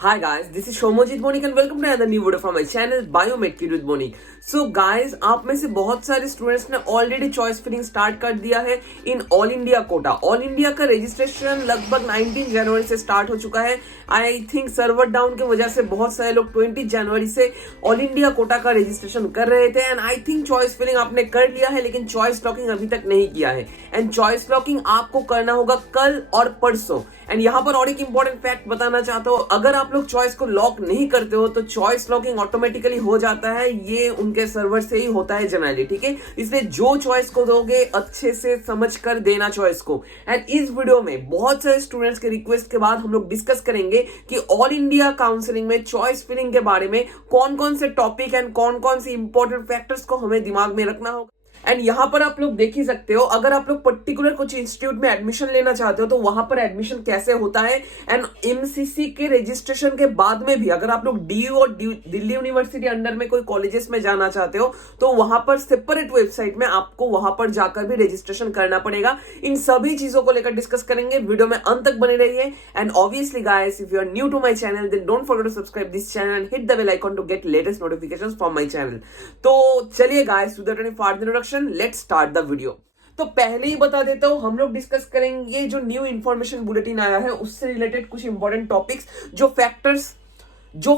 Hi guys, this is Shomojit Monik and welcome to another new video from my channel Biomed Kid with Monik. So guys, आप में से बहुत सारे students ने already choice filling start कर दिया है in all India quota. All India का रजिस्ट्रेशन लगभग 19 जनवरी से स्टार्ट हो चुका है। आई थिंक सर्वर डाउन की वजह से बहुत सारे लोग 20 जनवरी से ऑल इंडिया कोटा का रजिस्ट्रेशन कर रहे थे and I think choice filling आपने कर लिया है, लेकिन चॉइस लॉकिंग अभी तक नहीं किया है एंड चॉइस लॉकिंग आपको करना होगा कल और परसों। एंड यहाँ पर और एक इंपॉर्टेंट फैक्ट बताना चाहता हूँ, अगर आप लोग चॉइस को लॉक नहीं करते हो तो चॉइस लॉकिंग ऑटोमेटिकली हो जाता है। ये उनके सर्वर से ही होता है जनरली, ठीक है। इसलिए जो चॉइस को दोगे अच्छे से समझ कर देना चॉइस को। एंड इस वीडियो में बहुत सारे स्टूडेंट्स के रिक्वेस्ट के बाद हम लोग डिस्कस करेंगे कि ऑल इंडिया काउंसलिंग में चॉइस फिलिंग के बारे में कौन कौन से टॉपिक एंड कौन कौन से इंपॉर्टेंट फैक्टर्स को हमें दिमाग में रखना होगा। एंड यहां पर आप लोग देख ही सकते हो, अगर आप लोग पर्टिकुलर कुछ इंस्टीट्यूट में एडमिशन लेना चाहते हो तो वहां पर एडमिशन कैसे होता है। एंड एमसीसी के रजिस्ट्रेशन के बाद में भी अगर आप लोग डीयू और दिल्ली यूनिवर्सिटी अंडर में कोई कॉलेजेस में जाना चाहते हो तो वहां पर सेपरेट वेबसाइट में आपको वहां पर जाकर भी रजिस्ट्रेशन करना पड़ेगा। इन सभी चीजों को लेकर डिस्कस करेंगे, वीडियो में अंत तक बने रहिए। And obviously guys, if you are new to my channel then don't forget to subscribe this channel and hit the bell icon to get latest notifications from my channel. तो चलिए guys, without any further introduction let's start the video. तो पहले ही बता देता हूं, हम लोग discuss करेंगे जो न्यू इंफॉर्मेशन बुलेटिन आया है उससे रिलेटेड कुछ इंपॉर्टेंट टॉपिक्स, जो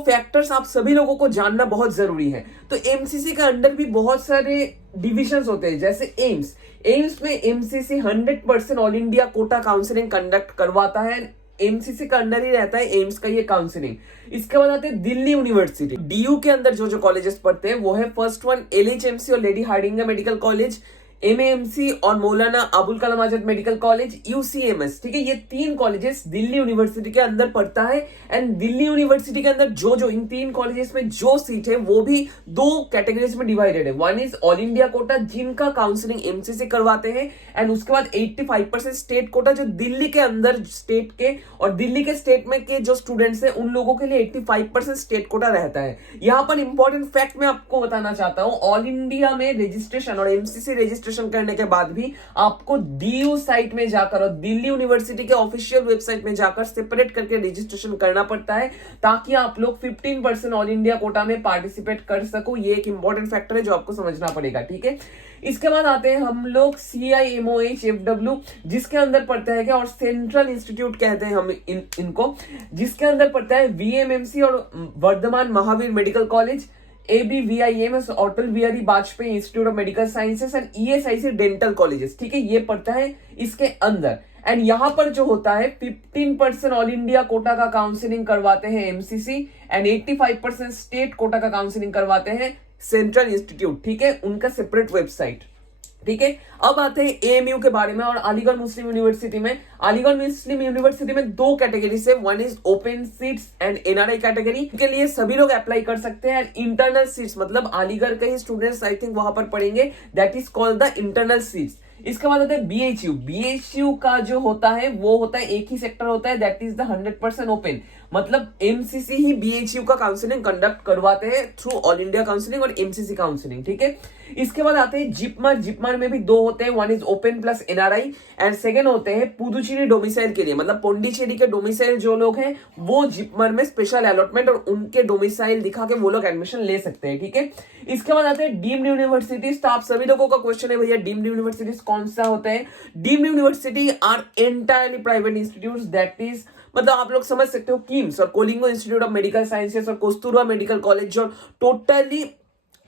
फैक्टर्स आप सभी लोगों को जानना बहुत जरूरी है। तो एमसीसी के अंडर भी बहुत सारे डिविजन्स होते हैं, जैसे एम्स में MCC 100% all India quota counselling conduct करवाता है। एमसीसी का अंडर ही रहता है एम्स का ये काउंसलिंग। इसके बाद आते हैं दिल्ली यूनिवर्सिटी। डीयू के अंदर जो कॉलेजेस पढ़ते हैं वो है फर्स्ट वन एलएचएमसी और लेडी हार्डिंग मेडिकल कॉलेज, एमएएमसी और Maulana Abul Kalam Azad medical college, UCMS, ठीक है। ये तीन कॉलेजेस दिल्ली यूनिवर्सिटी के अंदर पड़ता है। एंड दिल्ली यूनिवर्सिटी के अंदर जो इन तीन कॉलेजेस में जो सीट है वो भी दो कैटेगरीज में डिवाइडेड है। One is all India quota जिनका काउंसलिंग एमसीसी करवाते हैं, एंड उसके बाद 85% स्टेट कोटा जो दिल्ली के अंदर स्टेट के और दिल्ली के स्टेट में के जो स्टूडेंट्स हैं उन लोगों के लिए 85% स्टेट कोटा रहता है। यहां पर इंपॉर्टेंट फैक्ट मैं आपको बताना चाहता हूं, ऑल इंडिया में रजिस्ट्रेशन और एमसीसी रजिस्ट्रेशन करने के बाद भी आपको डीयू साइट में जाकर और दिल्ली यूनिवर्सिटी के ऑफिशियल वेबसाइट में जाकर सेपरेट करके रजिस्ट्रेशन करना पड़ता है ताकि आप लोग 15% ऑल इंडिया कोटा में पार्टिसिपेट कर सको। ये एक इंपॉर्टेंट फैक्टर है जो आपको समझना पड़ेगा, ठीक है। इसके बाद आते हैं हम लोग CIMOHFW जिसके अंदर पड़ता है क्या, और सेंट्रल इंस्टीट्यूट कहते हैं हम इनको, जिसके अंदर पड़ता है VMMC और Vardhman Mahavir medical college, ABVIMS Atal Bihari Vajpayee institute of medical sciences and ESIC dental colleges, ठीक है। ये पड़ता है इसके अंदर। एंड यहां पर जो होता है 15% ऑल इंडिया कोटा का काउंसलिंग करवाते हैं एमसीसी एंड 85% स्टेट कोटा का काउंसलिंग करवाते हैं सेंट्रल इंस्टीट्यूट, ठीक है, उनका सेपरेट वेबसाइट, ठीक है। अब आते हैं एएमयू के बारे में और अलीगढ़ मुस्लिम यूनिवर्सिटी में। अलीगढ़ मुस्लिम यूनिवर्सिटी में दो कैटेगरी से, one is open seats and NRI category के लिए सभी लोग अप्लाई कर सकते हैं। इंटरनल सीट्स मतलब अलीगढ़ के ही स्टूडेंट्स आई थिंक वहां पर पढ़ेंगे, that is called the internal seats. इसके बाद आता है बीएचयू का जो होता है वो होता है एक ही सेक्टर होता है, दैट इज द 100% ओपन, मतलब एमसीसी ही बीएचयू का काउंसलिंग कंडक्ट करवाते हैं थ्रू ऑल इंडिया काउंसलिंग और एमसीसी काउंसलिंग, ठीक है। इसके बाद आते हैं जिपमर में भी दो होते हैं, one is open plus NRI and second होते हैं पुदुचेरी डोमिसाइल के लिए, मतलब पौंडीचेरी के डोमिसाइल जो लोग हैं वो जिपमर में स्पेशल अलॉटमेंट और उनके डोमिसाइल दिखा के वो लोग एडमिशन ले सकते हैं, ठीक है। इसके बाद आते हैं डीम्ड यूनिवर्सिटीज। तो आप सभी लोगों का क्वेश्चन है भैया डीम्ड यूनिवर्सिटीज कौन सा होता है। Deemed university are entirely private institute, that is मतलब आप लोग समझ सकते हो किम्स और Kalinga institute of medical sciences और कस्तूरबा मेडिकल कॉलेज जो टोटली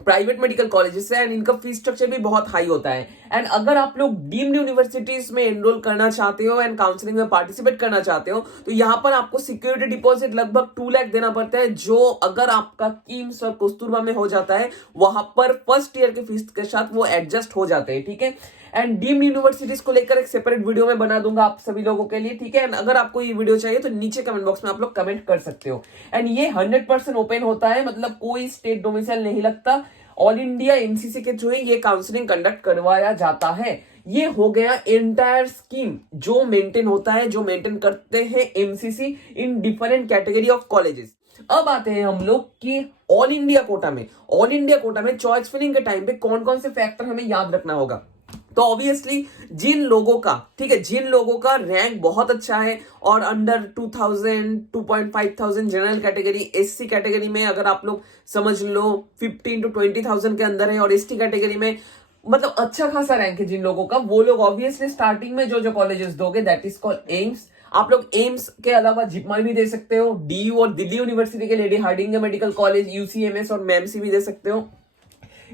प्राइवेट मेडिकल कॉलेजेस है एंड इनका फीस स्ट्रक्चर भी बहुत हाई होता है। एंड अगर आप लोग डीम्ड यूनिवर्सिटीज में एनरोल करना चाहते हो एंड काउंसलिंग में पार्टिसिपेट करना चाहते हो तो यहाँ पर आपको सिक्योरिटी डिपॉजिट लगभग 2 लाख देना पड़ता है, जो अगर आपका किम्स और कस्तूरबा में हो जाता है वहां पर फर्स्ट ईयर के फीस के साथ वो एडजस्ट हो जाते हैं, ठीक है। एंड डीम्ड यूनिवर्सिटीज को लेकर एक सेपरेट वीडियो में बना दूंगा आप सभी लोगों के लिए, ठीक है। एंड अगर आपको ये वीडियो चाहिए तो नीचे कमेंट बॉक्स में आप लोग कमेंट कर सकते हो। एंड ये 100% ओपन होता है, मतलब कोई स्टेट डोमिसाइल नहीं लगता। ऑल इंडिया एमसीसी के थ्रू ये काउंसलिंग कंडक्ट करवाया जाता है। ये हो गया एंटायर स्कीम जो मेंटेन होता है, जो मेंटेन करते हैं MCC in different category of colleges. अब आते हैं हम लोग कि ऑल इंडिया कोटा में चॉइस फिलिंग के टाइम पे कौन कौन से फैक्टर हमें याद रखना होगा। तो ऑब्वियसली जिन लोगों का, ठीक है, जिन लोगों का रैंक बहुत अच्छा है और under 2000 2,500 general category, SC category में अगर आप लोग समझ लो 15 to 20,000 के अंदर है, और एसटी कैटेगरी में मतलब अच्छा खासा रैंक है जिन लोगों का, वो लोग ऑब्वियसली स्टार्टिंग में जो जो कॉलेजेस दोगे दैट इज कॉल्ड एम्स। आप लोग एम्स के अलावा जिपमर भी दे सकते हो, डीयू और दिल्ली यूनिवर्सिटी के lady Hardinge medical college, UCMS और मैमसी भी दे सकते हो।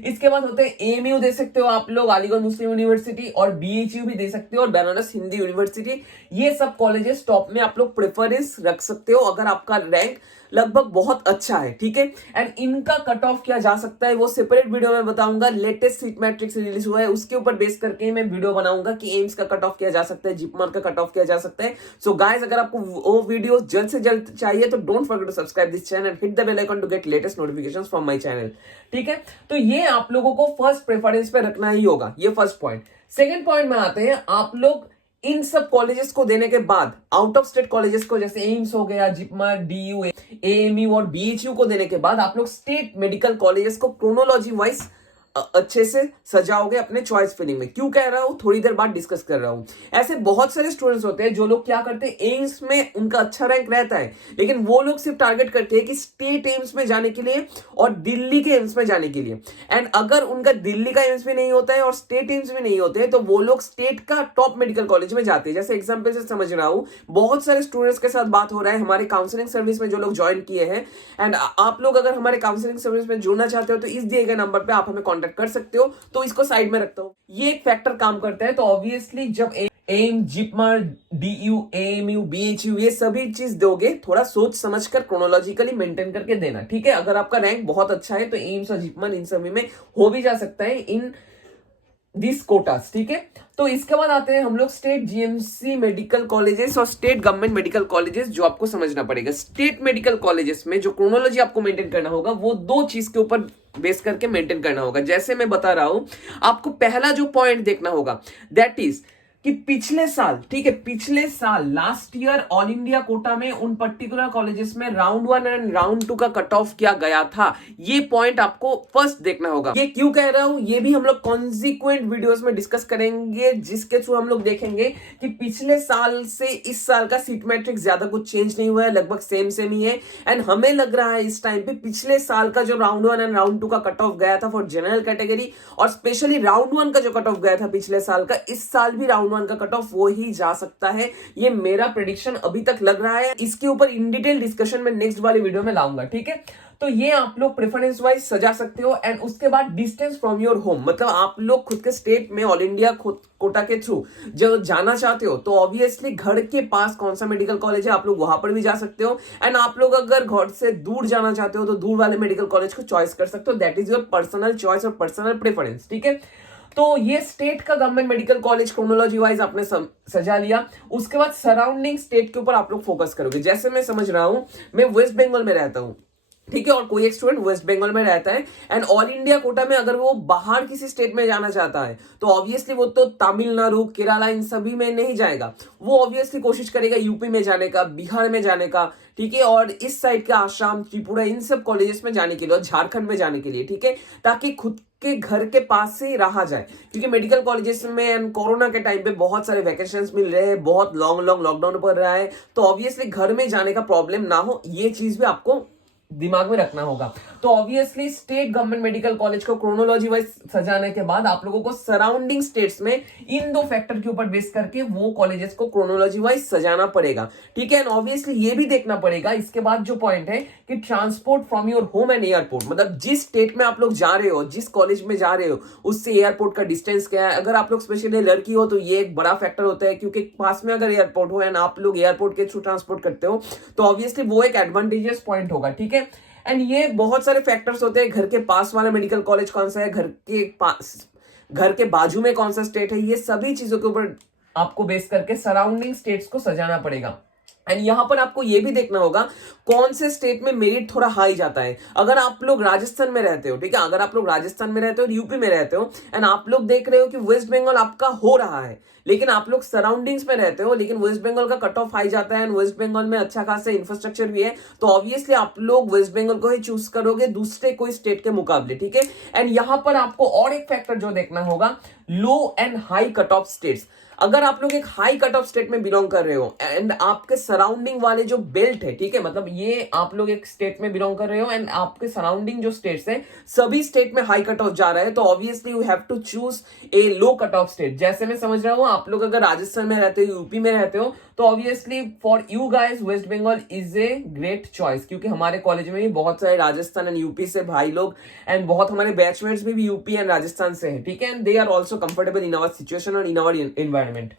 इसके बाद होते हैं एएमयू दे सकते हो आप लोग, अलीगढ़ मुस्लिम यूनिवर्सिटी, और बीएचयू भी दे सकते हो, और बनारस हिंदी यूनिवर्सिटी। ये सब कॉलेजेस टॉप में आप लोग प्रेफरेंस रख सकते हो अगर आपका रैंक लगभग बहुत अच्छा है, ठीक है। एंड इनका कट ऑफ किया जा सकता है वो सेपरेट वीडियो में बताऊंगा। लेटेस्ट सीट मैट्रिक्स रिलीज हुआ है, उसके ऊपर बेस करके मैं वीडियो बनाऊंगा कि एम्स का कट ऑफ किया जा सकता है, जिपमर का कट ऑफ किया जा सकता है। सो गाइस, अगर आपको वो वीडियो जल्द से जल्द चाहिए तो don't forget to subscribe this channel, hit the bell icon to get latest notifications from my channel, ठीक है। तो ये आप लोगों को फर्स्ट प्रेफरेंस पे रखना ही होगा, ये फर्स्ट पॉइंट। सेकेंड पॉइंट में आते हैं, आप लोग इन सब कॉलेजेस को देने के बाद आउट ऑफ स्टेट कॉलेजेस को, जैसे एम्स हो गया, जिपमर, डीयू, एएमयू और बीएचयू को देने के बाद आप लोग स्टेट मेडिकल कॉलेजेस को क्रोनोलॉजी वाइज अच्छे से सजाओगे अपने चॉइस फिलिंग में। क्यों कह रहा हूं, थोड़ी देर बाद डिस्कस कर रहा हूं। ऐसे बहुत सारे स्टूडेंट्स होते हैं जो लोग क्या करते हैं, एम्स में उनका अच्छा रैंक रहता है, लेकिन वो लोग सिर्फ टारगेट करते हैं कि स्टेट एम्स में जाने के लिए और दिल्ली के एम्स में जाने के लिए। एंड अगर उनका दिल्ली का एम्स भी नहीं होता है और स्टेट एम्स भी नहीं होते हैं, तो वो लोग स्टेट का टॉप मेडिकल कॉलेज में जाते हैं। जैसे एग्जाम्पल से समझ रहा हूं, बहुत सारे स्टूडेंट्स के साथ बात हो रहा है हमारे काउंसलिंग सर्विस में जो लोग ज्वाइन किए हैं। एंड आप लोग अगर हमारे काउंसलिंग सर्विस में जुड़ना चाहते हो तो इस दिए गए नंबर पे आप हमें कॉन्टेक्ट कर सकते हो। तो इसको साइड में रखता हूं, ये एक फैक्टर काम करता है। तो ऑब्वियसली जब AIIMS, JIPMER, DU, AMU, BHU ये सभी चीज दोगे, थोड़ा सोच समझकर क्रोनोलॉजिकली मेंटेन करके देना, ठीक है। अगर आपका रैंक बहुत अच्छा है तो एम्स और जिपमर इन सभी में हो भी जा सकता है इन दिस कोटास, ठीक है। तो इसके बाद आते हैं हम लोग स्टेट जीएमसी मेडिकल कॉलेजेस और स्टेट गवर्नमेंट मेडिकल कॉलेजेस, जो आपको समझना पड़ेगा। स्टेट मेडिकल कॉलेजेस में जो क्रोनोलॉजी आपको मेंटेन करना होगा वो दो चीज के ऊपर बेस करके मेंटेन करना होगा। जैसे मैं बता रहा हूं, आपको पहला जो पॉइंट देखना होगा दैट इज कि पिछले साल, ठीक है, पिछले साल last year all India quota में उन पर्टिकुलर कॉलेजेस में राउंड 1 एंड राउंड 2 का कट ऑफ किया गया था। ये पॉइंट आपको फर्स्ट देखना होगा। ये क्यों कह रहा हूं, ये भी हम लोग कॉन्सिक्वेंट वीडियोस में डिस्कस करेंगे, जिसके थ्रू हम लोग देखेंगे कि पिछले साल से इस साल का सीट मैट्रिक्स ज्यादा कुछ चेंज नहीं हुआ है, लगभग सेम ही है। एंड हमें लग रहा है इस टाइम पे पिछले साल का जो राउंड 1 एंड राउंड 2 का कट ऑफ गया था फॉर जनरल कैटेगरी, और स्पेशली राउंड 1 का जो कट ऑफ गया था पिछले साल का, इस साल भी राउंड 1 का कट ऑफ वो ही जा सकता है। ये मेरा प्रेडिक्शन अभी तक लग रहा है। इसके ऊपर इन डिटेल डिस्कशन में नेक्स्ट वाली वीडियो में लाऊंगा, ठीक है। तो ये आप लोग प्रेफरेंस वाइज सजा सकते हो। एंड उसके बाद डिस्टेंस फ्रॉम योर होम, मतलब आप लोग खुद के स्टेट में ऑल इंडिया कोटा के थ्रू जो जाना चाहते हो, तो ऑब्वियसली घर के पास कौन सा मेडिकल कॉलेज है आप लोग वहां पर भी जा सकते हो। एंड आप लोग अगर घर से दूर जाना चाहते हो तो दूर वाले मेडिकल कॉलेज को चॉइस कर सकते हो। That is your personal choice और पर्सनल प्रेफरेंस, ठीक है। तो ये स्टेट का government medical college chronology wise आपने सजा लिया। उसके बाद सराउंडिंग स्टेट के ऊपर आप लोग फोकस करोगे। जैसे मैं समझ रहा हूं, मैं वेस्ट बंगाल में रहता हूं, ठीक है, और कोई एक स्टूडेंट वेस्ट बंगाल में रहता है एंड ऑल इंडिया कोटा में अगर वो बाहर किसी स्टेट में जाना चाहता है तो ऑब्वियसली वो तो तमिलनाडु, केरला इन सभी में नहीं जाएगा। वो ऑब्वियसली कोशिश करेगा यूपी में जाने का, बिहार में जाने का, ठीक है, और इस साइड के आसाम, त्रिपुरा इन सब कॉलेजेस में जाने के लिए और झारखंड में जाने के लिए, ठीक है, ताकि खुद के घर के पास से रहा जाए। क्योंकि मेडिकल कॉलेजेस में कोरोना के टाइम पे बहुत सारे वैकेशंस मिल रहे हैं, बहुत लॉन्ग लॉकडाउन पड़ रहा है, तो ऑब्वियसली घर में जाने का प्रॉब्लम ना हो, ये चीज भी आपको दिमाग में रखना होगा। तो obviously state government medical college को क्रोनोलॉजी वाइज सजाने के बाद आप लोगों को सराउंडिंग स्टेट्स में इन दो फैक्टर के ऊपर बेस करके वो कॉलेजेस को क्रोनोलॉजी वाइज सजाना पड़ेगा, ठीक है। एंड ऑब्वियसली ये भी देखना पड़ेगा इसके बाद जो पॉइंट है कि transport from your home and airport, मतलब जिस स्टेट में आप लोग जा रहे हो, जिस कॉलेज में जा रहे हो, उससे एयरपोर्ट का डिस्टेंस क्या है। अगर आप लोग स्पेशली लड़की हो तो ये एक बड़ा फैक्टर होता है, क्योंकि पास में अगर एयरपोर्ट हो एंड आप लोग एयरपोर्ट के थ्रू ट्रांसपोर्ट करते हो तो ऑब्वियसली वो एक एडवांटेजियस पॉइंट होगा, ठीक है। एंड ये बहुत सारे फैक्टर्स होते हैं, घर के पास वाला मेडिकल कॉलेज कौन सा है, घर के बाजू में कौन सा स्टेट है, ये सभी चीजों के ऊपर आपको बेस करके सराउंडिंग स्टेट्स को सजाना पड़ेगा। एंड यहां पर आपको यह भी देखना होगा कौन से स्टेट में मेरिट थोड़ा हाई जाता है। अगर आप लोग राजस्थान में रहते हो, ठीक है, अगर आप लोग राजस्थान में रहते हो और यूपी में रहते हो एंड आप लोग देख रहे हो कि वेस्ट बंगाल आपका हो रहा है, लेकिन आप लोग सराउंडिंग्स में रहते हो, लेकिन वेस्ट बंगाल का कट ऑफ हाई जाता है एंड वेस्ट बंगाल में अच्छा खासा इंफ्रास्ट्रक्चर भी है, तो ऑब्वियसली आप लोग वेस्ट बंगाल को ही चूज करोगे दूसरे कोई स्टेट के मुकाबले, ठीक है। एंड यहां पर आपको और एक फैक्टर जो देखना होगा, low and high cut off states. अगर आप लोग एक हाई कट ऑफ स्टेट में बिलोंग कर रहे हो एंड आपके सराउंडिंग वाले जो बेल्ट है, ठीक है, मतलब ये आप लोग एक स्टेट में बिलोंग कर रहे हो एंड आपके सराउंडिंग जो स्टेट्स है सभी स्टेट में हाई कट ऑफ जा रहा है, तो obviously you have to choose a low cut off state. जैसे मैं समझ रहा हूं आप लोग अगर राजस्थान में रहते हो, यूपी में रहते हो, तो obviously for you guys West Bengal is a great choice, क्योंकि हमारे कॉलेज में भी बहुत सारे राजस्थान एंड यूपी से भाई लोग एंड बहुत हमारे बैचमेट्स भी यूपी एंड राजस्थान से हैं, ठीक है, and they are also comfortable in our situation और इन आवर एनवायरमेंट।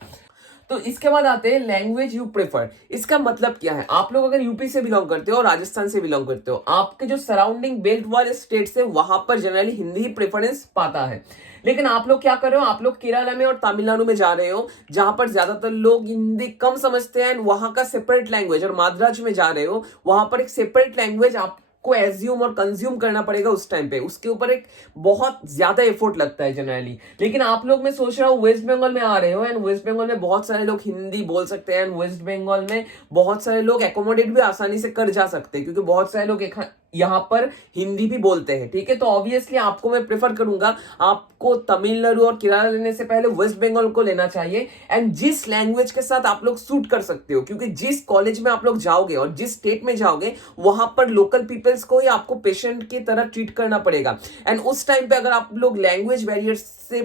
तो इसके बाद आते हैं लैंग्वेज यू प्रेफर। इसका मतलब क्या है, आप लोग अगर यूपी से बिलोंग करते हो और राजस्थान से बिलोंग करते हो, आपके जो सराउंडिंग बेल्ट वाले स्टेट से वहां पर जनरली हिंदी ही प्रेफरेंस पाता है। लेकिन आप लोग क्या कर रहे हो, आप लोग केरला में और तमिलनाडु में जा रहे हो जहां पर ज्यादातर लोग हिंदी कम समझते हैं, वहां का सेपरेट लैंग्वेज, और माद्राज में जा रहे हो वहां पर एक सेपरेट लैंग्वेज आपको एज्यूम और कंज्यूम करना पड़ेगा उस टाइम पे, उसके ऊपर एक बहुत ज्यादा एफर्ट लगता है जनरली। लेकिन आप लोग, मैं सोच रहा हूँ वेस्ट बंगाल में आ रहे हो एंड वेस्ट बंगाल में बहुत सारे लोग हिंदी बोल सकते हैं एंड वेस्ट बंगाल में बहुत सारे लोग एकोमोडेट भी आसानी से कर जा सकते हैं, क्योंकि बहुत सारे लोग यहाँ पर हिंदी भी बोलते हैं, ठीक है। तो ऑब्वियसली आपको मैं प्रेफर करूंगा, आपको तमिलनाडु और केरला लेने से पहले वेस्ट बंगाल को लेना चाहिए एंड जिस लैंग्वेज के साथ आप लोग सूट कर सकते हो, क्योंकि जिस कॉलेज में आप लोग जाओगे और जिस स्टेट में जाओगे वहां पर लोकल पीपल्स को ही आपको पेशेंट की तरह ट्रीट करना पड़ेगा एंड उस टाइम पे अगर आप लोग लैंग्वेज बैरियर से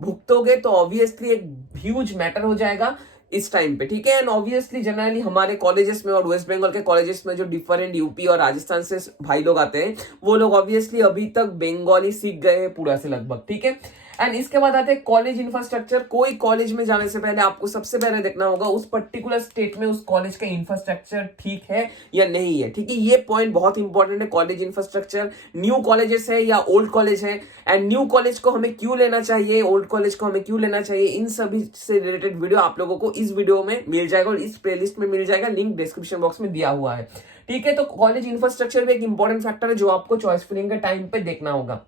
भुगतोगे तो ऑब्वियसली एक ह्यूज मैटर हो जाएगा इस टाइम पे, ठीक है। एंड ऑब्वियसली जनरली हमारे कॉलेजेस में और वेस्ट बंगाल के कॉलेजेस में जो डिफरेंट यूपी और राजस्थान से भाई लोग आते हैं, वो लोग ऑब्वियसली अभी तक बंगाली सीख गए हैं पूरा से लगभग, ठीक है। एंड इसके बाद आते हैं कॉलेज इंफ्रास्ट्रक्चर। कोई कॉलेज में जाने से पहले आपको सबसे पहले देखना होगा उस पर्टिकुलर स्टेट में उस कॉलेज का इंफ्रास्ट्रक्चर ठीक है या नहीं है, ठीक है। ये पॉइंट बहुत इंपॉर्टेंट है, कॉलेज इंफ्रास्ट्रक्चर, न्यू कॉलेजेस है या ओल्ड कॉलेज है, एंड न्यू कॉलेज को हमें क्यों लेना चाहिए, ओल्ड कॉलेज को हमें क्यों लेना चाहिए, इन सभी से रिलेटेड वीडियो आप लोगों को इस वीडियो में मिल जाएगा और इस प्लेलिस्ट में मिल जाएगा, लिंक डिस्क्रिप्शन बॉक्स में दिया हुआ है, ठीक है। तो कॉलेज इंफ्रास्ट्रक्चर भी एक इंपॉर्टेंट फैक्टर है जो आपको चॉइस फिलिंग के टाइम पे देखना होगा।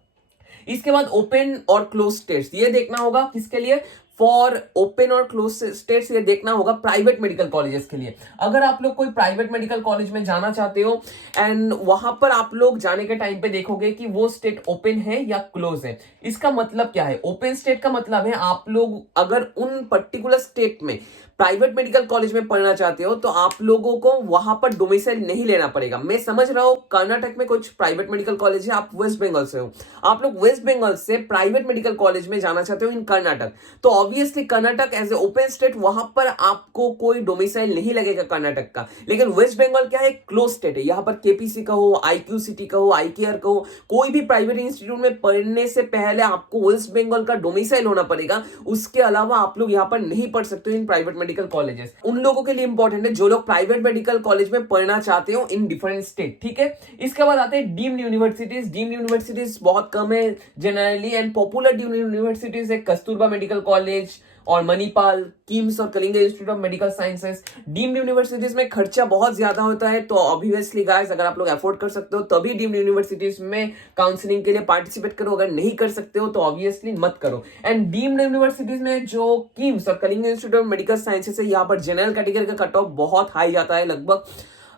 इसके बाद ओपन और क्लोज स्टेट्स, ये देखना होगा किसके लिए, फॉर ओपन और क्लोज स्टेट्स, ये देखना होगा प्राइवेट मेडिकल कॉलेजेस के लिए। अगर आप लोग कोई प्राइवेट मेडिकल कॉलेज में जाना चाहते हो एंड वहां पर आप लोग जाने के टाइम पे देखोगे कि वो स्टेट ओपन है या क्लोज है। इसका मतलब क्या है, ओपन स्टेट का मतलब है आप लोग अगर उन पर्टिकुलर स्टेट में प्राइवेट मेडिकल कॉलेज में पढ़ना चाहते हो तो आप लोगों को वहां पर डोमिसाइल नहीं लेना पड़ेगा। मैं समझ रहा हूं कर्नाटक में कुछ प्राइवेट मेडिकल कॉलेज है, आप वेस्ट बंगाल से हो, आप लोग वेस्ट बंगाल से प्राइवेट मेडिकल कॉलेज में जाना चाहते हो इन कर्नाटक, तो obviously Karnataka as a open state वहां पर आपको कोई डोमिसाइल नहीं लगेगा कर्नाटक का। लेकिन वेस्ट बंगाल क्या है, क्लोज स्टेट है, यहां पर केपीसी का हो, आईक्यू सिटी का हो, आईकेआर का हो, कोई भी प्राइवेट इंस्टीट्यूट में पढ़ने से पहले आपको वेस्ट बंगाल का डोमिसाइल होना पड़ेगा। उसके अलावा आप लोग यहां पर नहीं पढ़ सकते इन प्राइवेट मेडिकल कॉलेजेस। उन लोगों के लिए इंपॉर्टेंट है जो लोग प्राइवेट मेडिकल कॉलेज में पढ़ना चाहते हो इन डिफरेंट स्टेट, ठीक है। इसके बाद आते हैं डीम्ड यूनिवर्सिटीज। डीम्ड यूनिवर्सिटीज बहुत कम है generally and popular deemed universities है कस्तूरबा मेडिकल कॉलेज और मणिपाल, किम्स और Kalinga institute of medical sciences. Deemed universities में खर्चा बहुत ज्यादा होता है, तो ऑब्वियसली गाइस अगर आप लोग अफोर्ड कर सकते हो तभी डीम्ड यूनिवर्सिटीज में काउंसलिंग के लिए पार्टिसिपेट करो, अगर नहीं कर सकते हो तो ऑब्वियसली मत करो। एंड डीम्ड यूनिवर्सिटीज में जो किम्स और Kalinga institute of medical sciences है, यहाँ पर जनरल कैटेगरी का कट ऑफ बहुत हाई जाता है, लगभग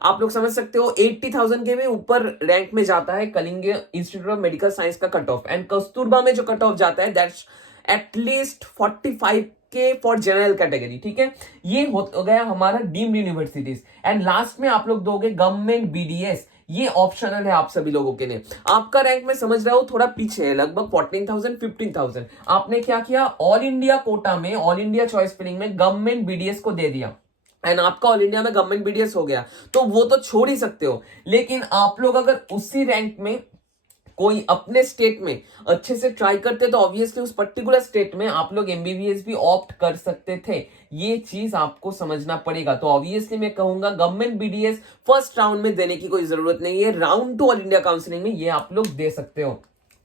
आप लोग समझ सकते हो 80,000 के भी ऊपर रैंक में जाता है Kalinga institute of medical science का कट ऑफ। एंड कस्तूरबा में जो कट ऑफ जाता है दैट्स एटलीस्ट 45 के फॉर जनरल कैटेगरी, ठीक है। ये हो गया हमारा डीम्ड यूनिवर्सिटीज। एंड लास्ट में आप लोग दोगे गवर्नमेंट बीडीएस, ये ऑप्शनल है आप सभी लोगों के लिए। आपका रैंक में समझ रहा हूं थोड़ा पीछे है, लगभग 14,000 15,000। आपने क्या किया, ऑल इंडिया कोटा में, ऑल इंडिया चॉइस फिलिंग में गवर्नमेंट बीडीएस को दे दिया एंड आपका ऑल इंडिया में गवर्नमेंट बीडीएस हो गया, तो वो तो छोड़ ही सकते हो। लेकिन आप लोग अगर उसी रैंक में कोई अपने स्टेट में अच्छे से ट्राई करते तो ऑब्वियसली उस पर्टिकुलर स्टेट में आप लोग एमबीबीएस भी ऑप्ट कर सकते थे। ये चीज आपको समझना पड़ेगा। तो ऑब्वियसली मैं कहूंगा गवर्नमेंट बीडीएस फर्स्ट राउंड में देने की कोई जरूरत नहीं है, राउंड 2 ऑल इंडिया काउंसलिंग में ये आप लोग दे सकते हो।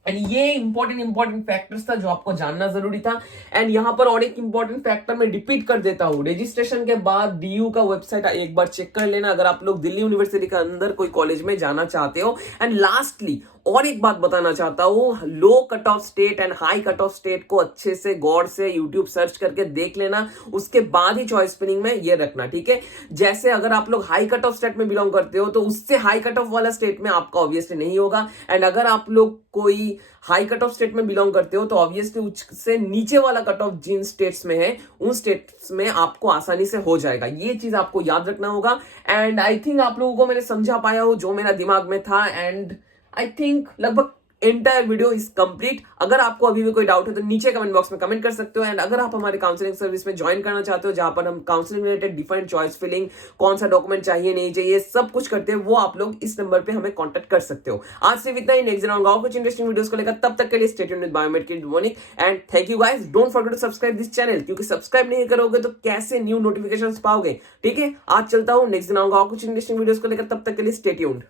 एंड ये इंपॉर्टेंट फैक्टर्स था जो आपको जानना जरूरी था। एंड यहाँ पर और एक इंपॉर्टेंट फैक्टर मैं रिपीट कर देता हूँ, रजिस्ट्रेशन के बाद डीयू का वेबसाइट एक बार चेक कर लेना अगर आप लोग दिल्ली यूनिवर्सिटी के अंदर कोई कॉलेज में जाना चाहते हो। एंड लास्टली और एक बात बताना चाहता हूँ, low cut off state and high cut off state को अच्छे से गौर से यूट्यूब सर्च करके देख लेना, उसके बाद ही चॉइस फिलिंग में ये रखना, ठीक है। जैसे अगर आप लोग हाई कट ऑफ स्टेट में बिलोंग करते हो तो उससे हाई कट ऑफ वाला स्टेट में आपका ऑब्वियसली नहीं होगा। एंड अगर आप लोग कोई हाई कट ऑफ स्टेट में बिलोंग करते हो तो ऑब्वियसली उससे नीचे वाला कट ऑफ जिन स्टेट्स में है उन स्टेट्स में आपको आसानी से हो जाएगा। ये चीज आपको याद रखना होगा। एंड आई थिंक आप लोगों को मैंने समझा पाया हूं जो मेरा दिमाग में था। एंड आई थिंक लगभग एंटायर वीडियो इज कंप्लीट। अगर आपको अभी भी कोई डाउट है तो नीचे कमेंट बॉक्स में कमेंट कर सकते हो। एंड अगर आप हमारे काउंसलिंग सर्विस में ज्वाइन करना चाहते हो जहां पर हम counselling related different choice filling, कौन सा डॉक्यूमेंट चाहिए नहीं चाहिए, सब कुछ करते हैं, वो आप लोग इस नंबर पे हमें कांटेक्ट कर सकते हो। आज सिर्फ इतना ही, नेक्स्ट दिन आऊंगा कुछ इंटरेस्टिंग वीडियोस को लेकर। तब तक के लिए stay tuned with Biomed Kid Monik and thank you guys. Don't forget to subscribe this channel, क्योंकि सब्सक्राइब नहीं करोगे तो कैसे न्यू नोटिफिकेशंस पाओगे, ठीक है। आज चलता हूं, नेक्स्ट दिन आऊंगा कुछ इंटरेस्टिंग वीडियोस को लेकर। तब तक के लिए स्टे ट्यून्ड।